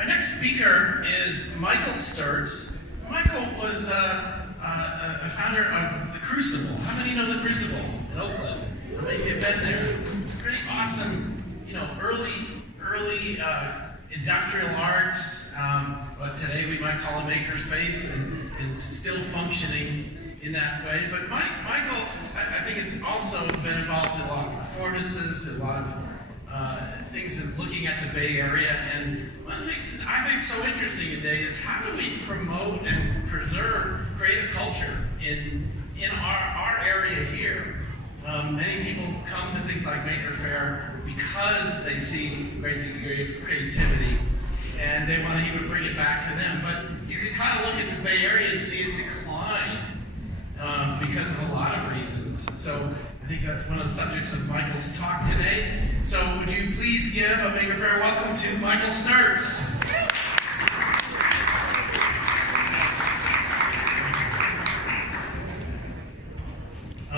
Our next speaker is Michael Sturtz. Michael was a founder of the Crucible. How many know the Crucible in Oakland? How many have been there? Pretty awesome, early industrial arts, what today we might call a makerspace, and still functioning in that way. But Michael, I think, has also been involved in a lot of performances, a lot of things in looking at the Bay Area. And one of the things that I think is so interesting today is how do we promote and preserve creative culture in our area here? Many people come to things like Maker Faire because they see great degree of creativity and they want to even bring it back to them. But you can kind of look at this Bay Area and see it decline because of a lot of reasons. So I think that's one of the subjects of Michael's talk today. So would you please give a Maker Faire welcome to Michael Sturtz.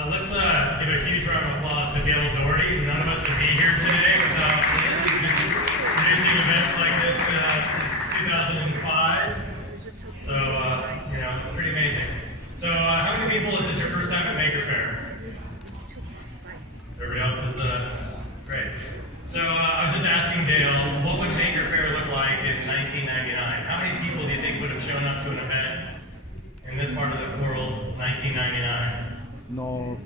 Let's give a huge round of applause to Dale Doherty. None of us would be here today without producing events like this since 2005. So, it's pretty amazing. So, how many people is this your first time at Maker Faire? Everybody else is great. So, I was just asking Dale, what would Maker Faire look like in 1999? How many people do you think would have shown up to an event in this part of the world, 1999? No.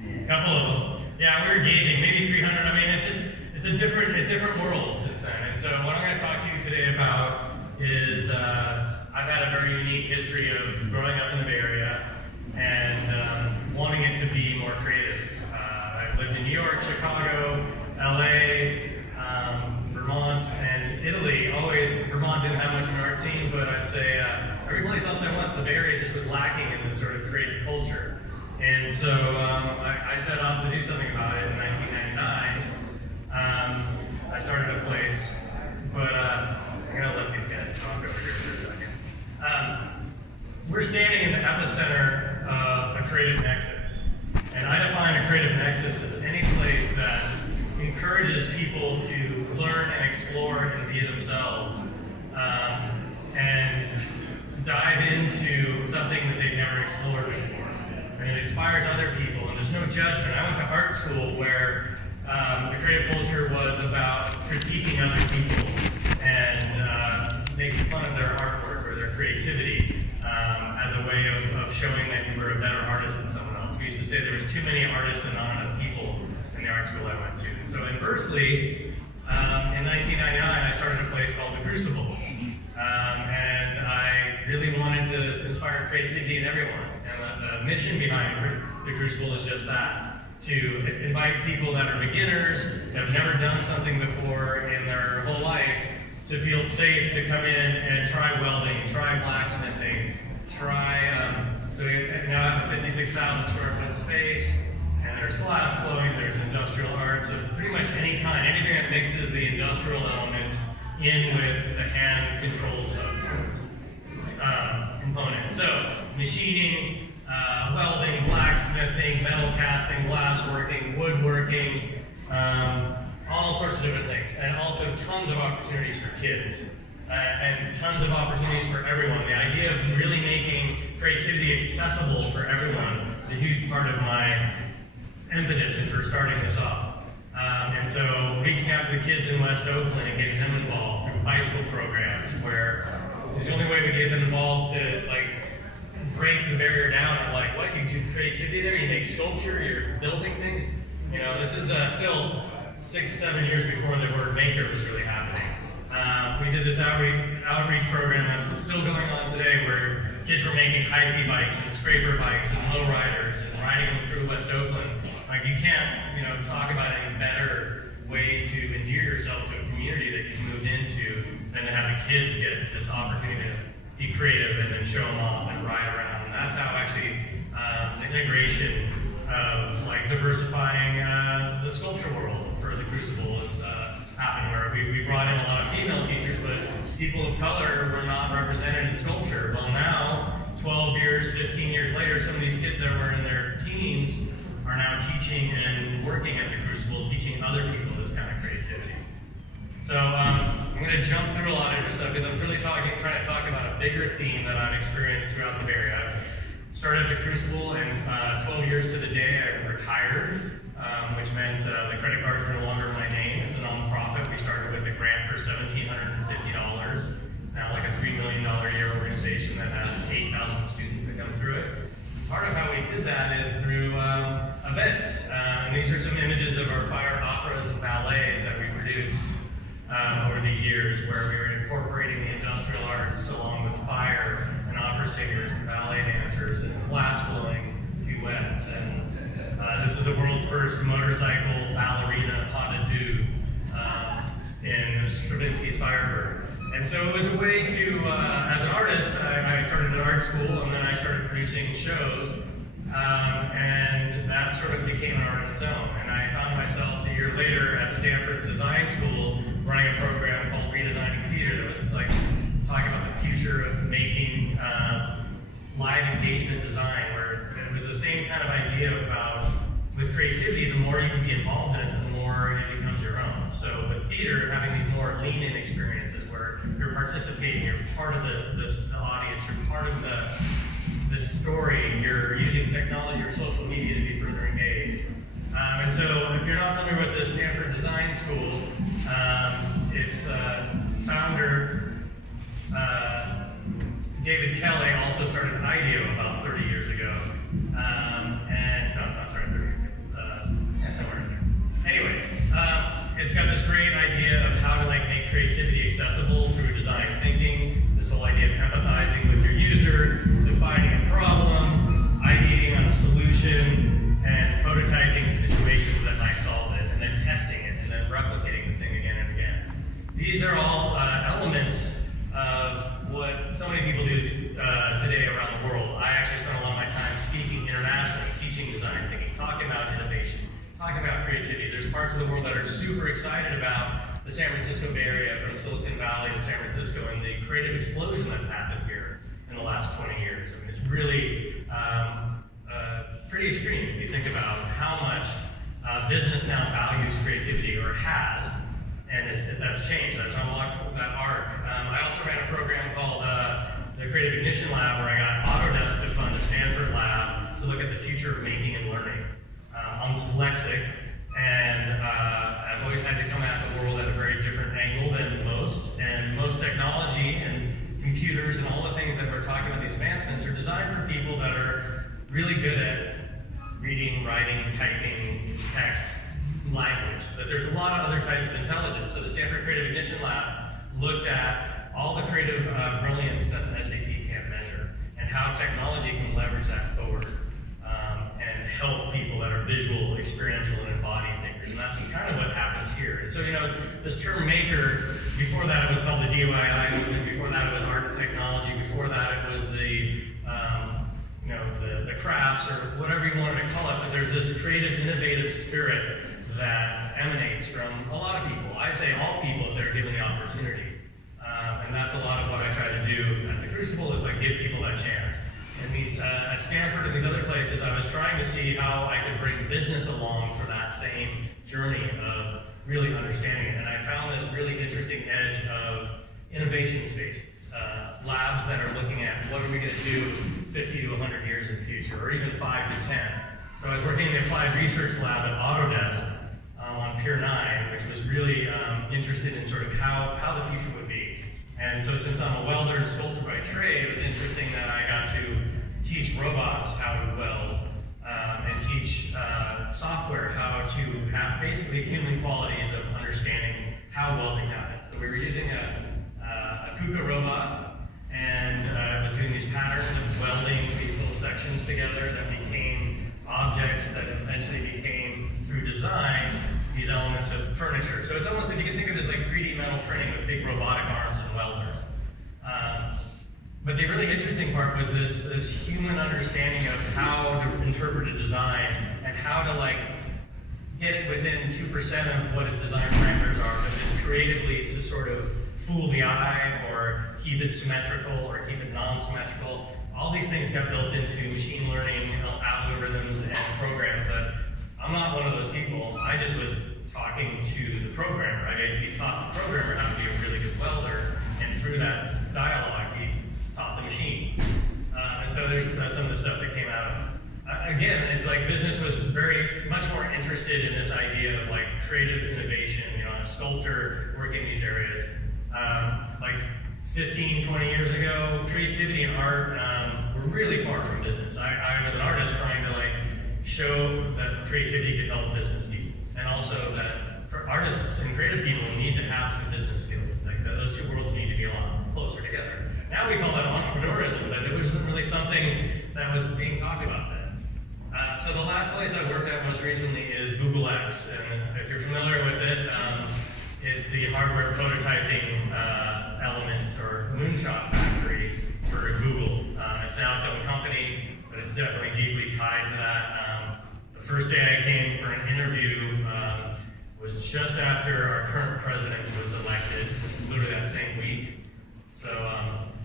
A couple of them. Yeah, we were gauging, maybe 300. I mean, it's a different world since then. And so what I'm going to talk to you today about is I've had a very unique history of growing up in the Bay Area and wanting it to be more creative. I've lived in New York, Chicago, LA, Vermont, and Italy. Vermont didn't have much of an art scene, but I'd say every place else I went, the Bay Area just was lacking in this sort of creative culture. And so I set out to do something about it in 1999. I started a place, but I'm going to let these guys talk over here for a second. We're standing in the epicenter of a creative nexus. And I define a creative nexus as any place that encourages people to learn and explore and be themselves and dive into something that they've never explored before. And it inspires other people, and there's no judgment. I went to art school where the creative culture was about critiquing other people and making fun of their artwork or their creativity as a way of showing that you were a better artist than someone else. We used to say there was too many artists and not enough people in the art school I went to. And so inversely, in 1999, I started a place called the Crucible. And I really wanted to inspire creativity in everyone. And the mission behind the Crucible is just that, to invite people that are beginners, that have never done something before in their whole life, to feel safe to come in and try welding, try blacksmithing, so we now have a 56,000 square foot space, and there's glass blowing, there's industrial arts of pretty much any kind, anything that mixes the industrial element in with the hand-controlled component. So, machining, welding, blacksmithing, metal casting, glassworking, woodworking, all sorts of different things. And also tons of opportunities for kids. And tons of opportunities for everyone. The idea of really making creativity accessible for everyone is a huge part of my impetus for starting this off. And so reaching out to the kids in West Oakland and getting them involved through high school programs where it's the only way we get them involved to break the barrier down of what, you do creativity there, you make sculpture, you're building things. This is still 6-7 years before the word maker was really happening. We did this outreach program that's still going on today where kids were making hi-fi bikes and scraper bikes and lowriders and riding them through West Oakland. You can't, talk about any better way to endear yourself to a community that you've moved into than to have the kids get this opportunity to be creative and then show them off and ride around. And that's how actually the integration of diversifying the sculpture world for the Crucible is happening, where we brought in a lot of female teachers, but people of color were not represented in sculpture. Well, now, 12 years, 15 years later, some of these kids that were in their teens are now teaching and working at the Crucible, teaching other people this kind of creativity. So I'm going going to jump through a lot of your stuff because I'm really trying to talk about a bigger theme that I've experienced throughout the Bay Area. I've started at the Crucible, and 12 years to the day I retired, which meant the credit cards are no longer in my name. It's a nonprofit. We started with a grant for $1,750. It's now like a $3 million a year organization that has 8,000 students that come through it. Part of how we did that is through events. And these are some images of our fire operas and ballets that we produced over the years, where we were incorporating the industrial arts along with fire and opera singers and ballet dancers and glass blowing duets. And this is the world's first motorcycle ballerina pas de deux in Stravinsky's Firebird. And so it was a way to, as an artist, I started at art school, and then I started producing shows, and that sort of became an art of its own. And I found myself a year later at Stanford's design school running a program called Redesigning Theater that was like talking about the future of making live engagement design, where it was the same kind of idea about, with creativity, the more you can be involved in it, the more it becomes your own. So with theater, having these more lean-in experiences where you're participating, you're part of the audience, you're part of the story, you're using technology or social media to be further engaged. And so if you're not familiar with the Stanford Design School, its founder, David Kelly, also started an IDEO about 30 years ago. And no, it's not started 30 years ago. Yeah, somewhere in there. Anyways, it's got this great idea of how to make creativity accessible through design thinking. This whole idea of empathizing with your user, defining a problem, ideating on a solution, and prototyping situations that might solve it, and then testing it, and then replicating the thing again and again. These are all elements of what so many people do today around the world. I actually spend a lot of my time speaking internationally, teaching design thinking, talking about innovation, talking about creativity. There's parts of the world that are super excited about the San Francisco Bay Area, from Silicon Valley to San Francisco, and the creative explosion that's happened here in the last 20 years. I mean, it's really pretty extreme if you think about how much business now values creativity, or has, and that's changed. That's unlocked that arc. I also ran a program called the Creative Ignition Lab, where I got Autodesk to fund a Stanford lab to look at the future of making and learning. I'm dyslexic, and I've always had to come at the world at a very different angle than most, and most technology and computers and all the things that we're talking about, these advancements, are designed for people that are really good at reading, writing, typing, text, language. But there's a lot of other types of intelligence. So the Stanford Creative Ignition Lab looked at all the creative brilliance that the SAT can't measure, and how technology can leverage that forward and help people that are visual, experiential, and embodied thinkers. And that's kind of what happens here. And so, this term maker, before that it was called the DIY movement, before that it was art and technology, before that it was the crafts, or whatever you wanted to call it, but there's this creative, innovative spirit that emanates from a lot of people. I say all people if they're given the opportunity. And that's a lot of what I try to do at the Crucible, is give people that chance. And at Stanford and these other places, I was trying to see how I could bring business along for that same journey of really understanding it. And I found this really interesting edge of innovation spaces. Labs that are looking at what are we going to do 50 to 100 years in the future, or even 5 to 10. So I was working in the Applied Research Lab at Autodesk on Pier 9, which was really interested in sort of how the future would be. And so since I'm a welder and sculptor by trade, it was interesting that I got to teach robots how to weld, and teach software how to have basically human qualities of understanding how welding happens. So we were using a KUKA robot, and I was doing these patterns of welding these little sections together that became objects that eventually became, through design, these elements of furniture. So it's almost, if you can think of it as 3D metal printing with big robotic arms and welders. But the really interesting part was this human understanding of how to interpret a design, and how to get it within 2% of what its design parameters are, but then creatively to sort of fool the eye, or keep it symmetrical, or keep it non-symmetrical. All these things got built into machine learning algorithms and programs that I'm not one of those people. I just was talking to the programmer. I basically taught the programmer how to be a really good welder. through that dialogue, he taught the machine. And so there's some of the stuff that came out of it. Again, it's like business was very much more interested in this idea of like creative innovation, you know, a sculptor working in these areas. Like 15, 20 years ago, creativity and art were really far from business. I was an artist trying to like show that creativity could help business people. And also that for artists and creative people, we need to have some business skills. Like those two worlds need to be a lot closer together. Now we call that entrepreneurism, but it wasn't really something that was being talked about then. So the last place I worked at most recently is Google X, and if you're familiar with it, it's the hardware prototyping element or moonshot factory for Google. It's now its own company, but it's definitely deeply tied to that. The first day I came for an interview was just after our current president was elected, literally that same week. So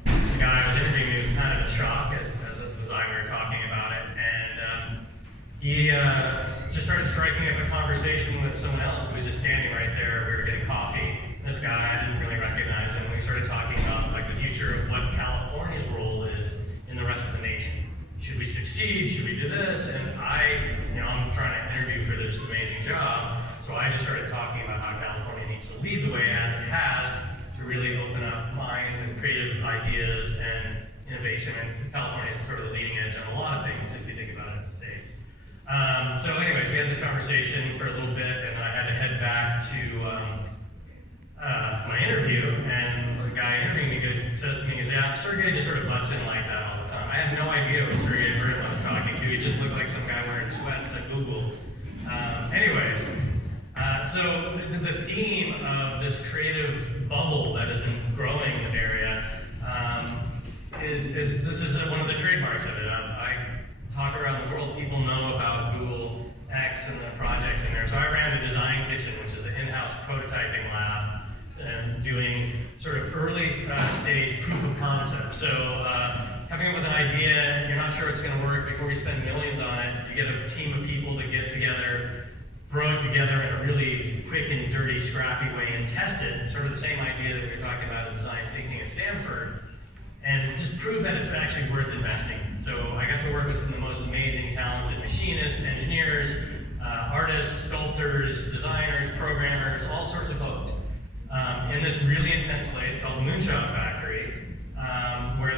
the guy I was interviewing was kind of in shock as we were talking about it, and he just started striking up a conversation with someone else who was just standing right there. We were getting coffee. This guy, I didn't really recognize him. We started talking about like the future of what California's role is in the rest of the nation. Should we succeed? Should we do this? And I'm trying to interview for this amazing job, so I just started talking about how California needs to lead the way as it has to really open up minds and creative ideas and innovation. And California is sort of the leading edge on a lot of things if you think about it in the States. So anyways, we had this conversation for a little bit, and I had to head back to my interview, and the guy interviewing me says to me, yeah, Sergey just sort of butts in like that all the time. I had no idea what Sergey Brin was talking to. He just looked like some guy wearing sweats at Google. So the theme of this creative bubble that has been growing in the area is this is one of the trademarks of it. I talk around the world, people know about Google X and the projects in there. So I ran the Design Kitchen, which is the in-house prototyping lab, and doing sort of early stage proof of concept. So coming up with an idea, you're not sure it's going to work before you spend millions on it. You get a team of people to get together, throw it together in a really quick and dirty, scrappy way, and test it. Sort of the same idea that we were talking about in design thinking at Stanford, and just prove that it's actually worth investing. So I got to work with some of the most amazing, talented machinists, engineers, artists, sculptors, designers, programmers, all sorts of folks. In this really intense place called the Moonshot Factory, where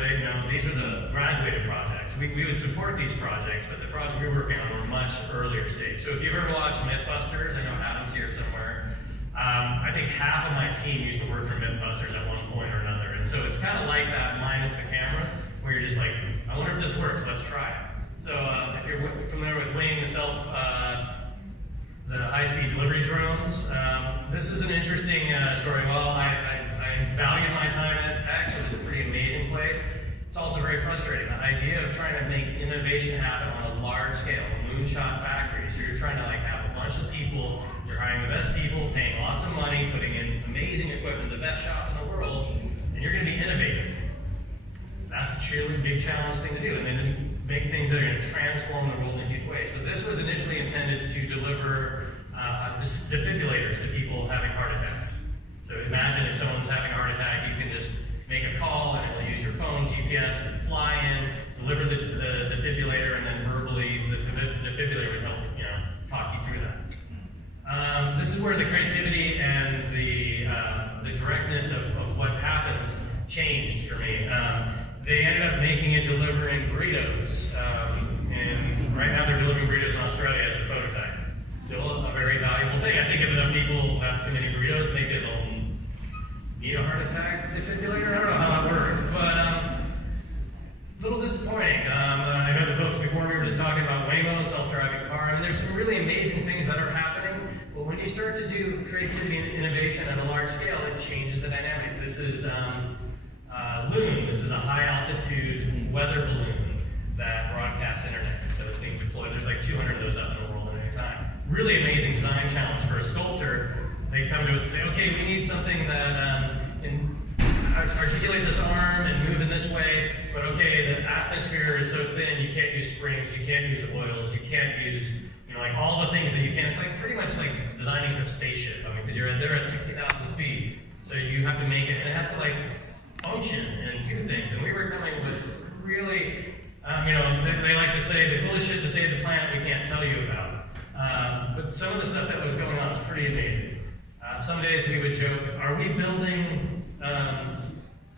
these are the graduated projects. We would support these projects, but the projects we were working on were much earlier stage. So if you've ever watched Mythbusters, I know Adam's here somewhere, I think half of my team used to work for Mythbusters at one point or another. And so it's kind of like that minus the cameras, where you're just like, I wonder if this works, let's try it. So if you're familiar with Wing, the high-speed delivery drones, this is an interesting story. Well, I valued my time at X. It was a pretty amazing place. It's also very frustrating. The idea of trying to make innovation happen on a large scale, a moonshot factory. So you're trying to have a bunch of people, you're hiring the best people, paying lots of money, putting in amazing equipment, the best shop in the world, and you're going to be innovative. That's a really big challenge thing to do, and then make things that are going to transform the world in a huge way. So this was initially intended to deliver defibrillators to people having heart attacks. So imagine if someone's having a heart attack, you can just make a call and it'll use your phone, GPS, and fly in, deliver the defibrillator, and then verbally the defibrillator would help talk you through that. This is where the creativity and the directness of what happens changed for me. They ended up making it delivering burritos, and right now they're delivering burritos in Australia as a prototype. Still a very valuable thing. I think if enough people have too many burritos, maybe they'll need a heart attack defibrillator. I don't know how that works, but a little disappointing. I know the folks before we were just talking about Waymo, self-driving car, and there's some really amazing things that are happening, but when you start to do creativity and innovation at a large scale, it changes the dynamic. This is Loon. This is a high-altitude weather balloon that broadcasts internet. So it's being deployed. There's like 200 of those out in the world at any time. Really amazing design challenge for a sculptor. They come to us and say, okay, we need something that can articulate this arm and move in this way, but okay, the atmosphere is so thin, you can't use springs, you can't use oils, you can't use, all the things that you can. It's like pretty much like designing a spaceship. Because they're at 60,000 feet, so you have to make it, and it has to function and do things. And we were coming with really, they like to say the coolest shit to save the planet we can't tell you about. But some of the stuff that was going on was pretty amazing. Some days we would joke, are we building,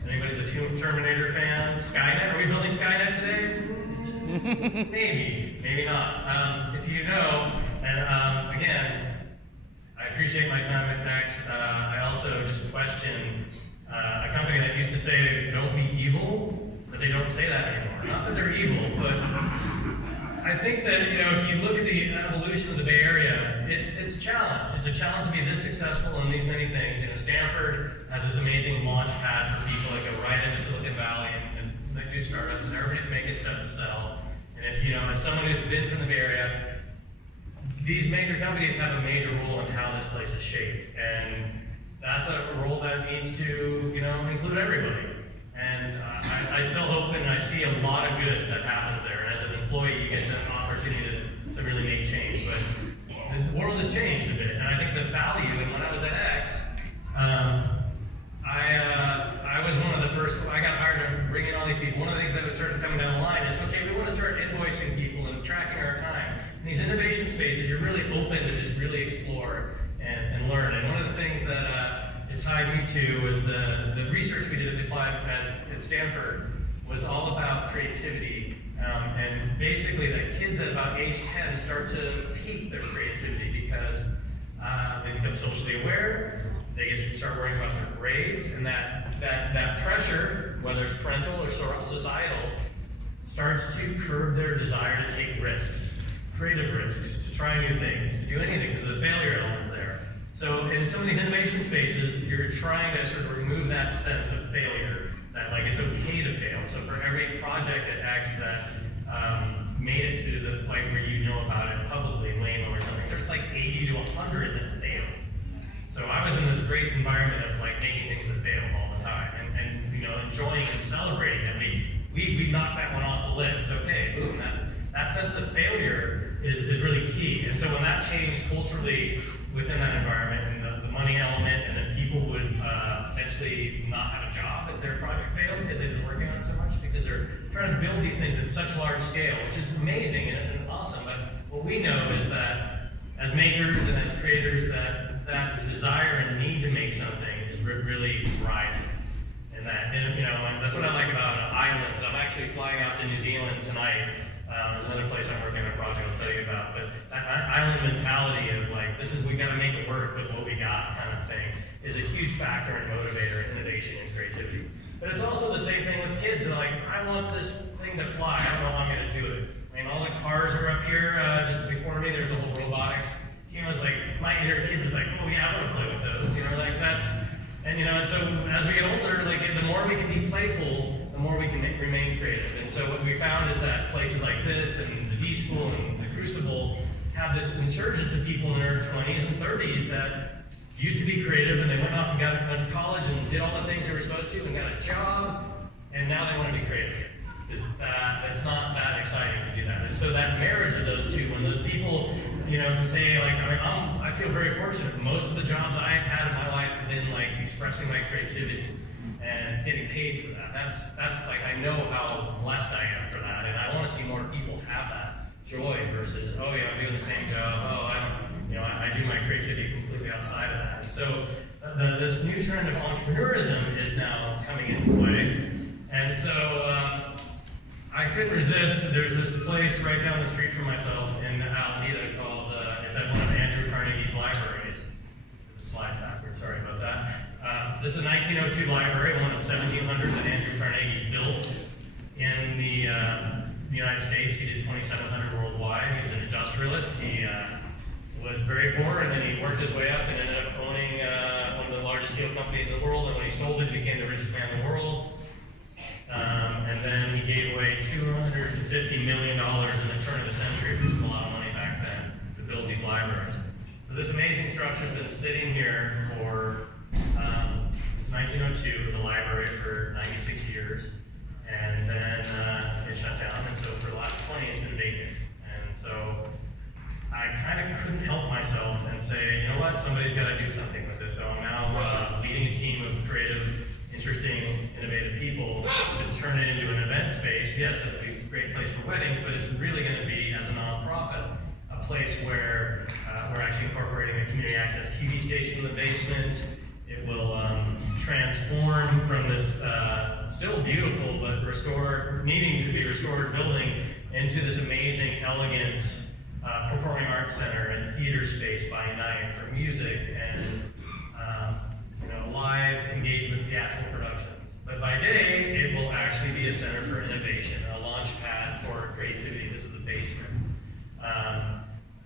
anybody's a Terminator fan, Skynet? Are we building Skynet today? Maybe not. If you know, and again, I appreciate my time at Next. I also just question a company that used to say, don't be evil, but they don't say that anymore. Not that they're evil, but I think that, if you look at the evolution of the Bay Area, it's a challenge. It's a challenge to be this successful in these many things. Stanford has this amazing launch pad for people that go right into Silicon Valley and they do startups, and everybody's making stuff to sell. And if, as someone who's been from the Bay Area, these major companies have a major role in how this place is shaped. And that's a role that needs to, include everybody. And I still hope and I see a lot of good that happens there. And as an employee, you get an opportunity to really make change. But the world has changed a bit. And I think the value, and when I was at X, I was one of the first, I got hired to bring in all these people. One of the things that was started coming down the line is, okay, we want to start invoicing people and tracking our time. In these innovation spaces, you're really open to just really explore and learn. And one of the things that it tied me to was the research we did at the applied at Stanford was all about creativity. And basically that kids at about age 10 start to peak their creativity because they become socially aware, they start worrying about their grades, and that pressure, whether it's parental or societal, starts to curb their desire to take risks, creative risks, to try new things, to do anything, because the failure element's there. So in some of these innovation spaces, you're trying to sort of remove that sense of failure, that it's okay to fail. So for every project at X that made it to the point where you know about it publicly, Waymo or something, there's 80 to 100 that failed. So I was in this great environment of making things that fail all the time, and enjoying and celebrating that we knocked that one off the list. Okay, boom, that sense of failure is really key. And so when that changed culturally within that environment, and the money element, and then people would potentially not have a job if their project failed because they've been working on it so much, because they're trying to build these things at such large scale, which is amazing and awesome. But what we know is that as makers and as creators, that desire and need to make something is really drives it. And that's what I like about islands. I'm actually flying out to New Zealand tonight. There's another place I'm working on a project I'll tell you about. But that island mentality of we got to make it work with what we got kind of thing is a huge factor and motivator in innovation and creativity. But it's also the same thing with kids. They're I want this thing to fly. I don't know how I'm going to do it. All the cars are up here just before me. There's a whole robotics team. Was my inner kid was oh yeah, I want to play with those. And so as we get older, the more we can be playful, the more we can remain creative. And so what we found is that places like this and the D School and the Crucible have this insurgence of people in their 20s and 30s that used to be creative, and they went off and went to college and did all the things they were supposed to and got a job, and now they want to be creative. It's not that exciting to do that. And so that marriage of those two, when those people, can say, I feel very fortunate. Most of the jobs I've had in my life have been expressing my creativity and getting paid for that. That's I know how blessed I am for that, and I want to see more people have that joy versus, oh yeah, I'm doing the same job. Oh, I do my creativity completely outside of that. And so this new trend of entrepreneurism is now coming into play, and so I couldn't resist. There's this place right down the street from myself in Alameda called, it's at one of Andrew Carnegie's libraries. The slide's backwards, sorry about that. This is a 1902 library, one of 1,700 that Andrew Carnegie built in the United States. He did 2,700 worldwide. He was an industrialist. He was very poor, and then he worked his way up and ended up owning one of the largest steel companies in the world. And when he sold it, he became the richest man in the world. And then he gave away $250 million in the turn of the century, which was a lot of money back then, to build these libraries. So this amazing structure has been sitting here for, since 1902. It was a library for 96 years. And then it shut down, and so for the last 20, it's been vacant. And so I kind of couldn't help myself and say, you know what, somebody's got to do something with this. So I'm now leading a team of creative, interesting, innovative people turn it into an event space, yes, it would be a great place for weddings, but it's really going to be, as a nonprofit, a place where we're actually incorporating a community access TV station in the basement. It will transform from this still beautiful but needing to be restored building into this amazing, elegant performing arts center and theater space by night for music and live engagement theatrical productions. But by day, it will actually be a center for innovation, a launch pad for creativity. This is the basement.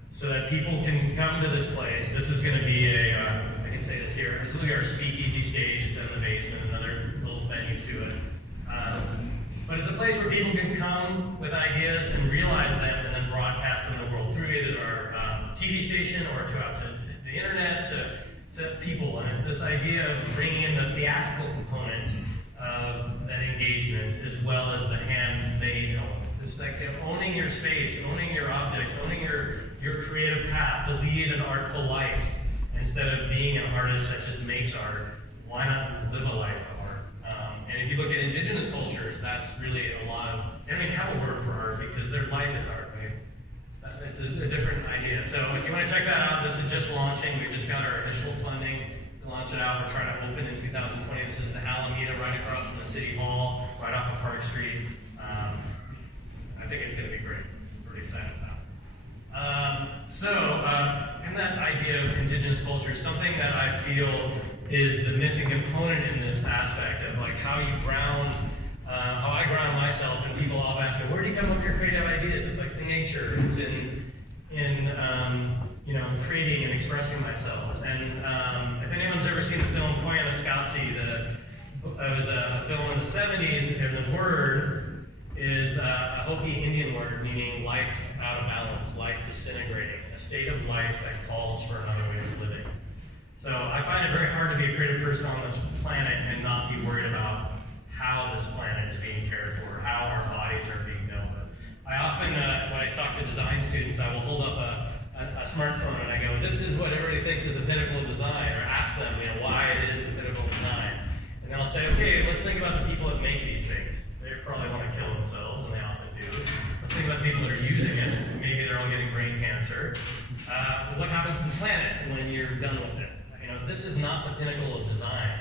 So that people can come to this place. This is going to be I can say this here, this will be our speakeasy stage. It's in the basement, another little venue to it. But it's a place where people can come with ideas and realize them and then broadcast them in the world through either our TV station or out to the internet, to people. And it's this idea of bringing in the theatrical component of that engagement as well as the handmade element. It's like owning your space, owning your objects, owning your creative path to lead an artful life instead of being an artist that just makes art. Why not live a life of art? And if you look at indigenous cultures, that's really a lot of, they don't even have a word for art because their life is art, right? It's a different idea. So if you want to check that out, this is just launching. We just got our initial funding to launch it out. We're trying to open in 2020. This is the Alameda right across from the City Hall, right off of Park Street. I think it's going to be great. I'm pretty excited about it. In that idea of indigenous culture, something that I feel is the missing component in this aspect of like how you ground, how I ground myself, and people often ask me, where do you come up with your creative ideas? It's like in nature, it's in creating and expressing myself. And if anyone's ever seen the film Koyaanisqatsi, it was a film in the 70s, and the word is a Hopi Indian word meaning life out of balance, life disintegrating, a state of life that calls for another way of living. So I find it very hard to be a creative person on this planet and not be worried about how this planet is being cared for, how our bodies are being built. I often, when I talk to design students, I will hold up a smartphone and I go, this is what everybody thinks is the pinnacle of design, or ask them, why it is the pinnacle of design. And then I'll say, okay, let's think about the people that make these things. They probably want to kill themselves, and they often do. Let's think about the people that are using it. Maybe they're all getting brain cancer. What happens to the planet when you're done with it? This is not the pinnacle of design.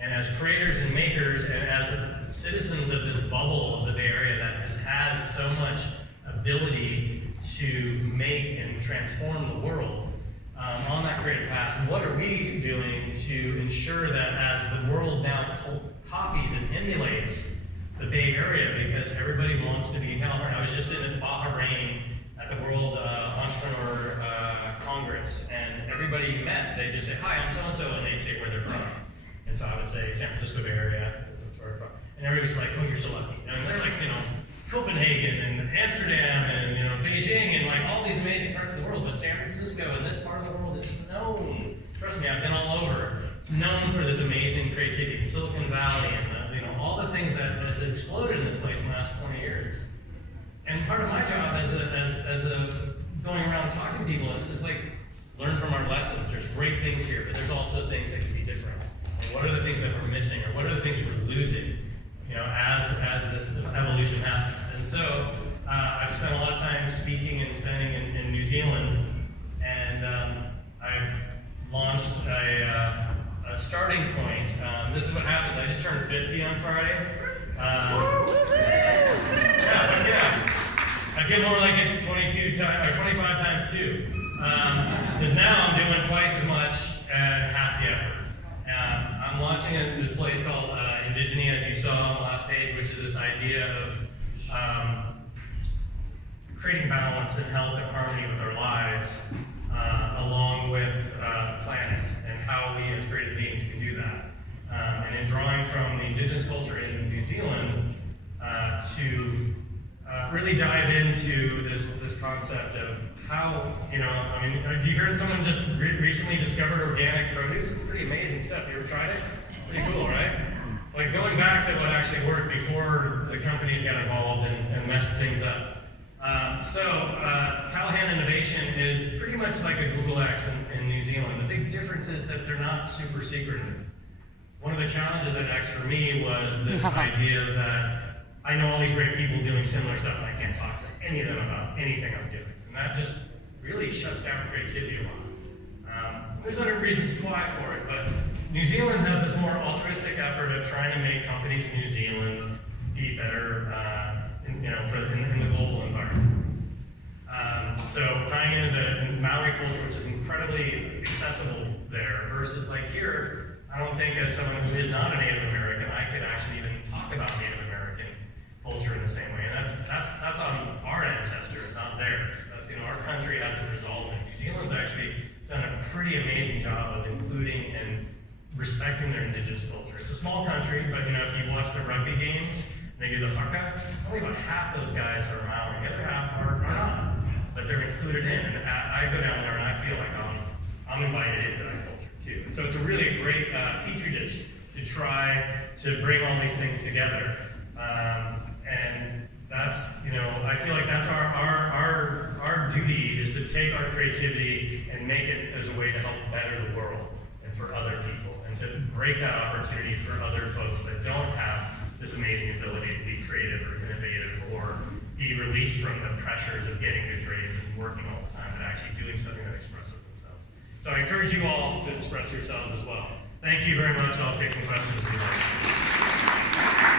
And as creators and makers, and as citizens of this bubble of the Bay Area that has had so much ability to make and transform the world on that creative path, what are we doing to ensure that as the world now copies and emulates the Bay Area, because everybody wants to be in California. I was just in Bahrain at the World Entrepreneur Congress, and everybody met. They just say, hi, I'm so-and-so, and they'd say where they're from. And so I would say San Francisco Bay Area, that's where I'm from. And everybody's like, oh, you're so lucky. And they're like, Copenhagen and Amsterdam and Beijing and like all these amazing parts of the world, but San Francisco and this part of the world is known. Trust me, I've been all over. It's known for this amazing creativity in Silicon Valley and all the things that have exploded in this place in the last 20 years. And part of my job as a going around talking to people is just like learn from our lessons. There's great things here, but there's also things that can be different. And what are the things that we're missing, or what are the things we're losing? As this evolution happens. And so I've spent a lot of time speaking and spending in New Zealand, and I've launched a starting point. This is what happened. I just turned 50 on Friday. Yeah. I feel more like it's 25 times 2. Because now I'm doing twice as much at half the effort. I'm launching this place called Indigeny, as you saw on the last page, which is this idea of creating balance and health and harmony with our lives, along with the planet, and how we as creative beings can do that. And in drawing from the indigenous culture in New Zealand to really dive into this concept of how, have you heard someone just recently discovered organic produce? It's pretty amazing stuff. You ever tried it? Pretty cool, right? Like going back to what actually worked before the companies got involved and messed things up. Callahan Innovation is pretty much like a Google X in New Zealand. The big difference is that they're not super secretive. One of the challenges at X for me was this idea that I know all these great people doing similar stuff, and I can't talk to any of them about anything I'm doing. And that just really shuts down creativity a lot. There's other reasons why for it, but New Zealand has this more altruistic effort of trying to make companies in New Zealand be better, in the global environment. So tying into the Maori culture, which is incredibly accessible there, versus like here, I don't think as someone who is not a Native American, I could actually even talk about Native American culture in the same way. And that's on our ancestors, not theirs. That's, our country hasn't resolved it. New Zealand's actually done a pretty amazing job of including and respecting their indigenous culture. It's a small country, but if you watch the rugby games, they do the haka, only about half those guys are Maori, the other half are not. But they're included in, and I go down there and I feel like I'm invited into that culture too. And so it's a really great petri dish to try to bring all these things together. And that's, I feel like that's our duty is to take our creativity and make it as a way to help better the world and for other people, and to break that opportunity for other folks that don't have this amazing ability to be creative or innovative or be released from the pressures of getting good grades and working all the time, and actually doing something that expresses themselves. So I encourage you all to express yourselves as well. Thank you very much. I'll take some questions if you'd like.